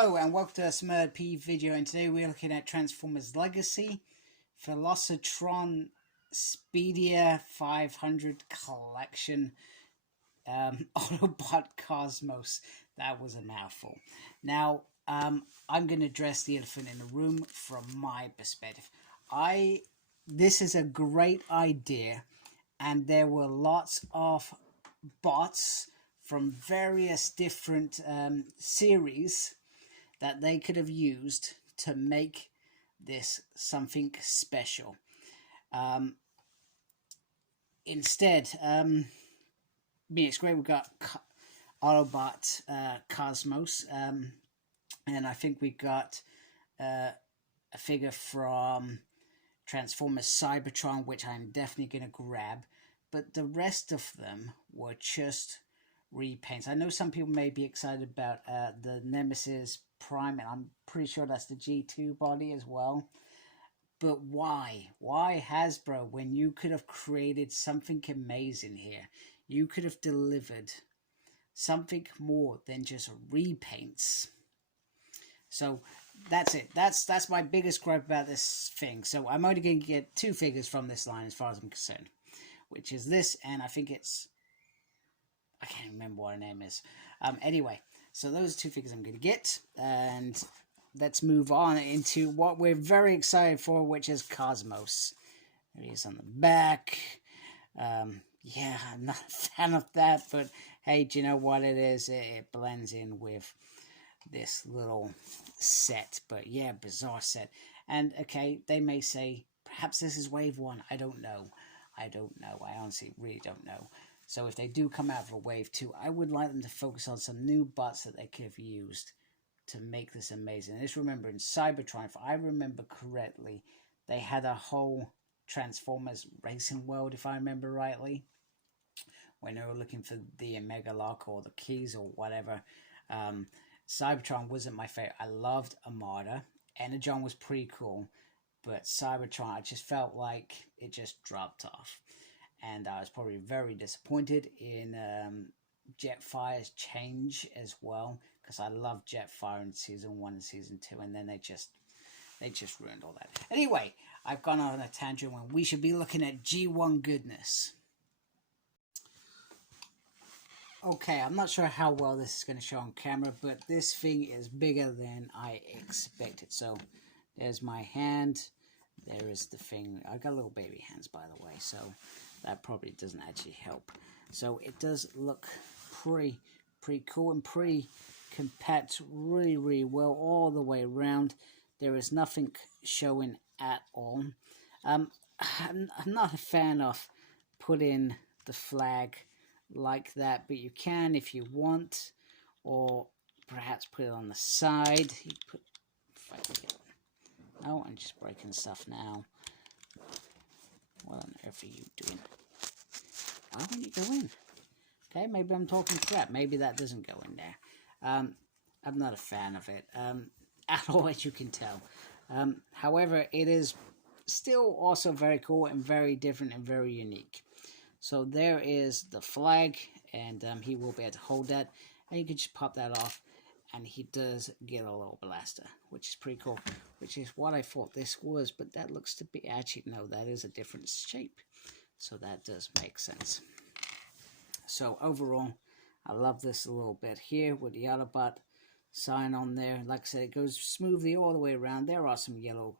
Hello and welcome to a Smurd P video, and today we're looking at Transformers Legacy, Velocitron Speedia 500 Collection, Autobot Cosmos. That was a mouthful. Now, I'm going to address the elephant in the room from my perspective. This is a great idea, and there were lots of bots from various different series that they could have used to make this something special. Instead, it's great we've got Autobot Cosmos, and I think we got a figure from Transformers Cybertron, which I'm definitely going to grab, but the rest of them were just repaints. I know some people may be excited about the Nemesis Prime, and I'm pretty sure that's the G2 body as well. But why? Why Hasbro, when you could have created something amazing here? You could have delivered something more than just repaints. So that's it. That's my biggest gripe about this thing. So I'm only going to get two figures from this line as far as I'm concerned, which is this, and I think it's, I can't remember what her name is. Anyway, so those are two figures I'm going to get, and let's move on into what we're very excited for, which is Cosmos. There he is on the back. Yeah, I'm not a fan of that, but hey, do you know what it is? It blends in with this little set, but yeah, bizarre set. And okay, they may say, perhaps this is wave one. I don't know. I honestly really don't know. So if they do come out for wave 2, I would like them to focus on some new bots that they could have used to make this amazing. And just remember, in Cybertron, if I remember correctly, they had a whole Transformers racing world, if I remember rightly, when they were looking for the Omega Lock or the keys or whatever. Cybertron wasn't my favorite. I loved Armada. Energon was pretty cool, but Cybertron, I just felt like it just dropped off. And I was probably very disappointed in Jetfire's change as well, because I loved Jetfire in Season 1 and Season 2, and then they just ruined all that. Anyway, I've gone on a tangent when we should be looking at G1 goodness. Okay, I'm not sure how well this is going to show on camera, but this thing is bigger than I expected. So there's my hand. There is the thing. I got little baby hands, by the way, so that probably doesn't actually help. So it does look pretty cool and pretty compact, really well all the way around. There is nothing showing at all. I'm not a fan of putting the flag like that, but you can if you want, or perhaps put it on the side. Oh, I'm just breaking stuff now. What on earth are you doing? Why won't you go in? Okay, maybe I'm talking crap. Maybe that doesn't go in there. I'm not a fan of it at all, as you can tell. However, it is still also very cool and very different and very unique. So there is the flag, and he will be able to hold that, and you can just pop that off, and he does get a little blaster, which is pretty cool, which is what I thought this was, but that looks to be, actually, no, that is a different shape, so that does make sense. So overall, I love this a little bit here with the Autobot sign on there. Like I said, it goes smoothly all the way around. There are some yellow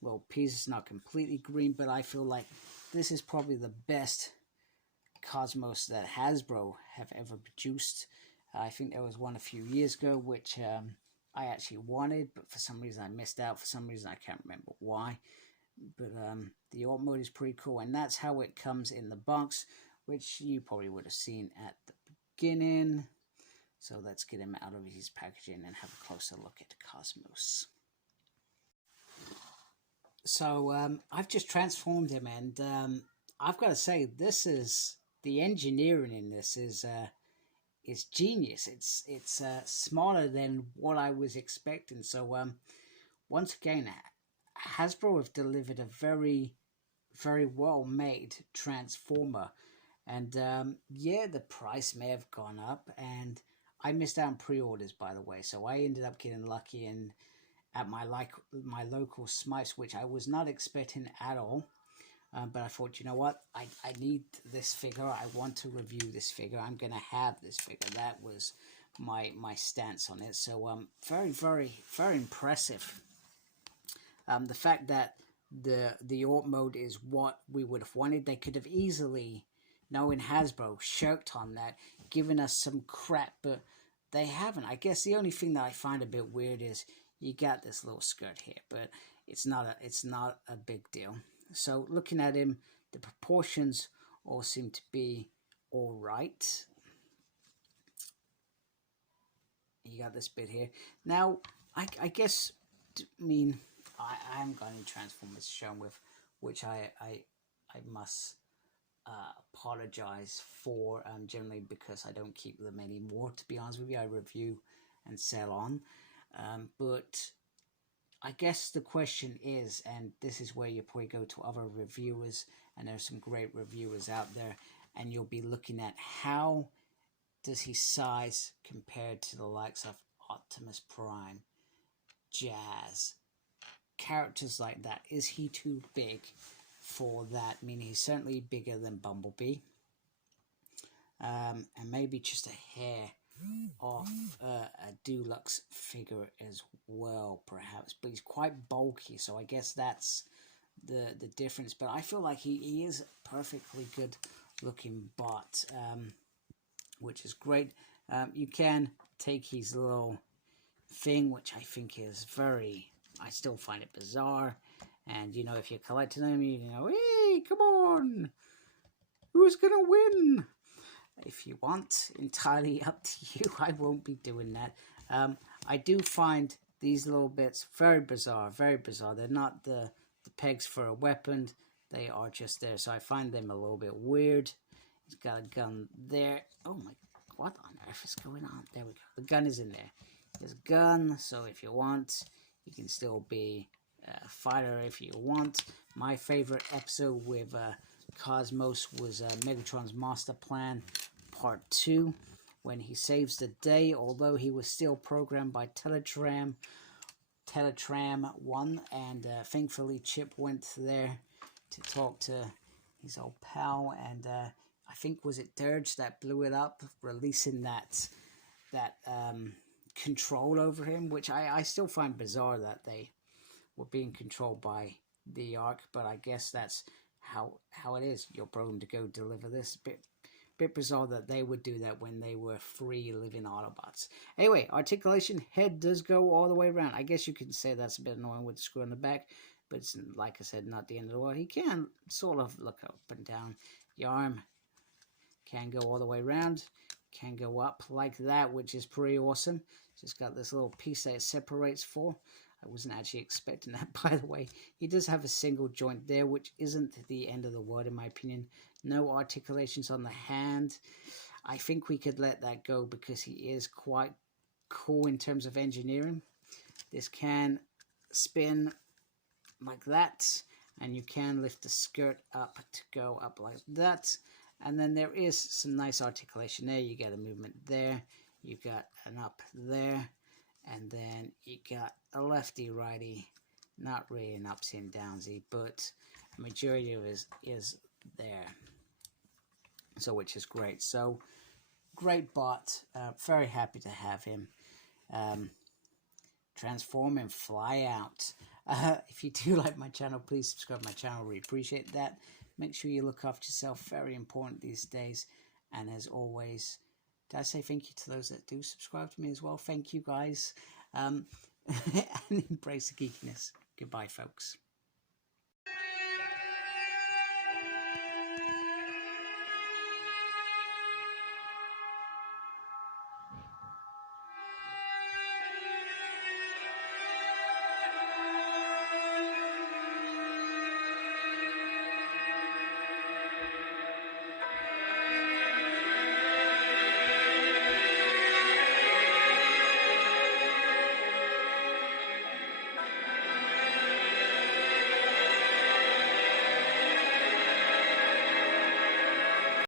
little pieces, not completely green, but I feel like this is probably the best Cosmos that Hasbro have ever produced. I think there was one a few years ago which I actually wanted, but for some reason I missed out. For some reason I can't remember why. But the alt mode is pretty cool, and that's how it comes in the box, which you probably would have seen at the beginning. So let's get him out of his packaging and have a closer look at Cosmos. So I've just transformed him, and I've got to say, this is, the engineering in this is genius. It's smaller than what I was expecting. So once again, Hasbro have delivered a very well made Transformer, and yeah, the price may have gone up, and I missed out on pre-orders, by the way, so I ended up getting lucky and at my local Smites, which I was not expecting at all. But I thought, you know what, I need this figure. I want to review this figure. I'm going to have this figure. That was my stance on it. So very, very, very impressive. The fact that the Alt mode is what we would have wanted. They could have easily, knowing Hasbro, shirked on that, given us some crap, but they haven't. I guess the only thing that I find a bit weird is you got this little skirt here, but it's not a big deal. So looking at him, the proportions all seem to be all right. You got this bit here. Now, I guess, I mean, I haven't got any Transformers shown with, which I must apologize for, generally because I don't keep them anymore, to be honest with you. I review and sell on. But I guess the question is, and this is where you probably go to other reviewers, and there's some great reviewers out there, and you'll be looking at how does he size compared to the likes of Optimus Prime, Jazz, characters like that. Is he too big for that? I mean, he's certainly bigger than Bumblebee, and maybe just a hair off a deluxe figure as well, perhaps. But he's quite bulky, so I guess that's the difference. But I feel like he is a perfectly good looking bot, which is great. You can take his little thing, which I think is I still find it bizarre. And, you know, if you're collecting them, you know, hey, come on, who's gonna win? If you want, entirely up to you. I won't be doing that. I do find these little bits very bizarre, very bizarre. They're not the pegs for a weapon. They are just there. So I find them a little bit weird. He's got a gun there. Oh my, what on earth is going on? There we go. The gun is in there. There's a gun, so if you want, you can still be a fighter if you want. My favorite episode with Cosmos was Megatron's Master Plan Part 2, when he saves the day, although he was still programmed by Teletram 1, and thankfully Chip went there to talk to his old pal, and I think, was it Dirge that blew it up, releasing that control over him, which I still find bizarre that they were being controlled by the Ark, but I guess that's how it is. You're programmed to go deliver this. Bit bizarre that they would do that when they were free living Autobots. Anyway, articulation, head does go all the way around. I guess you can say that's a bit annoying with the screw on the back, but it's, like I said, not the end of the world. He can sort of look up and down. The arm can go all the way around, can go up like that, which is pretty awesome. Just got this little piece that it separates for. I wasn't actually expecting that, by the way. He does have a single joint there, which isn't the end of the world, in my opinion. No articulations on the hand. I think we could let that go because he is quite cool in terms of engineering. This can spin like that, and you can lift the skirt up to go up like that. And then there is some nice articulation there. You get a movement there. You got an up there. And then you got a lefty-righty, not really an upsy and downsy, but the majority of it is there. So, which is great. So, great bot. Very happy to have him. Transform and fly out. If you do like my channel, please subscribe to my channel. Really appreciate that. Make sure you look after yourself. Very important these days. And as always, did I say thank you to those that do subscribe to me as well? Thank you, guys. And embrace the geekiness. Goodbye, folks.